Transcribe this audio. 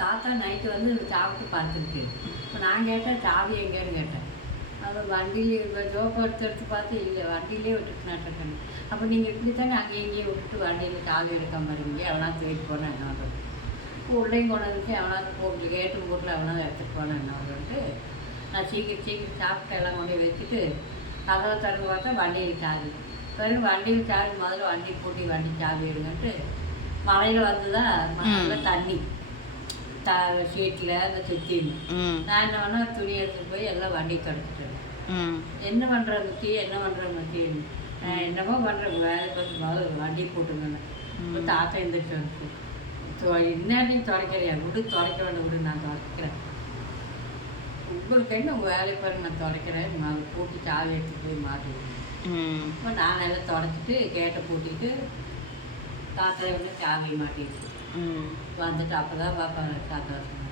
தாத்தா நைட்டு வந்து சாப்பிட்டு படுத்துருக்கு. இப்போ நான் கேட்டேன் சாவி எங்கேன்னு கேட்டேன். அது வண்டியிலே ஜோப்பை எடுத்து பார்த்து இல்லை வண்டியிலே விட்டுட்டு நட்டுருக்கேன். அப்போ நீங்கள் இப்படி தானே அங்கேயும் இங்கேயும் விட்டுட்டு வண்டியில் சாவி எடுக்காம இருக்கீங்க, எவனா தூக்கிட்டு போனேன் என்ன பண்ணுறது? உள்ளேயும் கொண்டாந்துட்டு எவனாவது போட்டு கேட்டும் போட்டில் எவனாவது எடுத்துகிட்டு போனேன் என்ன பண்ணுறது? நான் சீக்கிரம் சாப்பிட்டு எல்லாம் கொண்டு போய் வச்சுட்டு கதவை திறந்து பார்த்தா வண்டியில் சாவி. பிறகு வண்டியில் சாவி முதல்ல வண்டி பூட்டி வண்டி சாவி எடுங்கன்ட்டு மழையில் வந்து தான் நல்லா தண்ணி ஷீட்டில் அந்த சுற்றின்னு நான் என்ன பண்ணேன் துணி எடுத்துகிட்டு போய் எல்லாம் வண்டி தொடச்சிட்டேன். என்ன பண்ணுற முத்தி என்ன பண்ணுற முத்தின்னு என்னமோ பண்ணுறேன் வேலைக்கு வந்து முதல்ல வண்டி போட்டுங்கன்னு. இப்போ தாத்தா எழுந்திரிச்சு வந்துச்சு. இந்நேரத்தையும் துடைக்கிறியா விடு, துடைக்க வேண்டாம் விடு, நான் துடைக்கிறேன். உங்களுக்கு என்ன உங்கள் வேலைக்கு பாருங்க, நான் துடைக்கிறேன். அதை பூட்டி சாவி எடுத்துகிட்டு போய் மாட்டிடுவேன். இப்போ நான் எல்லாம் துடைச்சிட்டு கேட்டை பூட்டிட்டு தாத்தா வந்து சாவி மாட்டிடுச்சு வந்துட்டு. அப்போ தான் பாப்பா தாத்தா சொன்னாங்க